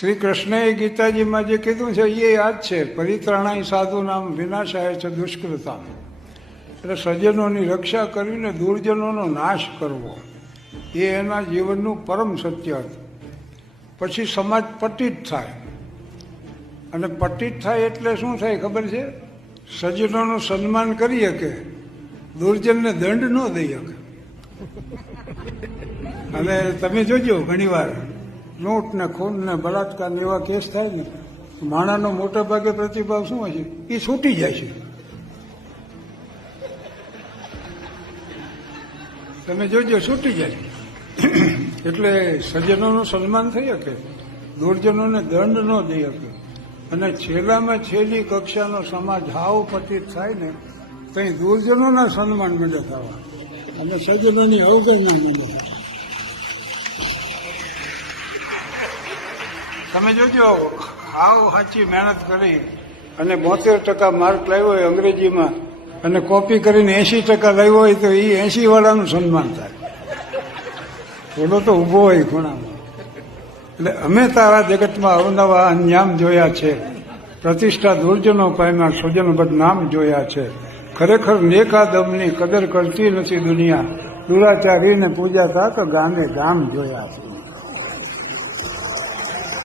શ્રી કૃષ્ણએ ગીતાજીમાં જે કીધું છે એ યાદ છે, પરિત્રાણાય સાધુ નામ વિનાશાય છે દુષ્કૃતા. એટલે સજ્જનોની રક્ષા કરીને દુર્જનોનો નાશ કરવો એ એના જીવનનું પરમ સત્ય હતું. પછી સમાજ પતિત થાય, અને પતિત થાય એટલે શું થાય ખબર છે? સજ્જનોનું સન્માન કરી શકે, દુર્જનને દંડ ન દઈ શકે. અને તમે જોજો ઘણી વાર લૂંટ ને ખૂન ને બળાત્કાર ને એવા કેસ થાય ને, માણાનો મોટા ભાગે પ્રતિભાવ શું હોય છે? એ છૂટી જાય છે. તમે જોજો, છૂટી જાય. એટલે સજ્જનોનું સન્માન થઈ શકે, દુર્જનોને દંડ ન દઈ શકે. અને છેલ્લામાં છેલ્લી કક્ષાનો સમાજ હાવ પતિત થાય ને, ત્યાં દુર્જનોના સન્માન મળે થવા અને સજ્જનોની અવગણના મળે. તમે જોજો, હાવ સાચી મહેનત કરી અને 72% માર્ક લાવ્યો હોય અંગ્રેજીમાં અને કોપી કરીને 80% લાવ્યો હોય તો એ 80 વાળાનું સન્માન થાય. થોડો તો ઊભો હોય ખૂણામાં. એટલે અમે તારા જગતમાં અવનવા અન્યામ જોયા છે, પ્રતિષ્ઠા દુર્જનો પામ્યા, સ્વજનો બદનામ જોયા છે. ખરેખર નેકાદમની કદર કરતી નથી દુનિયા, દુરાચારીને પૂજાતા તો ગામે ગામ જોયા છે.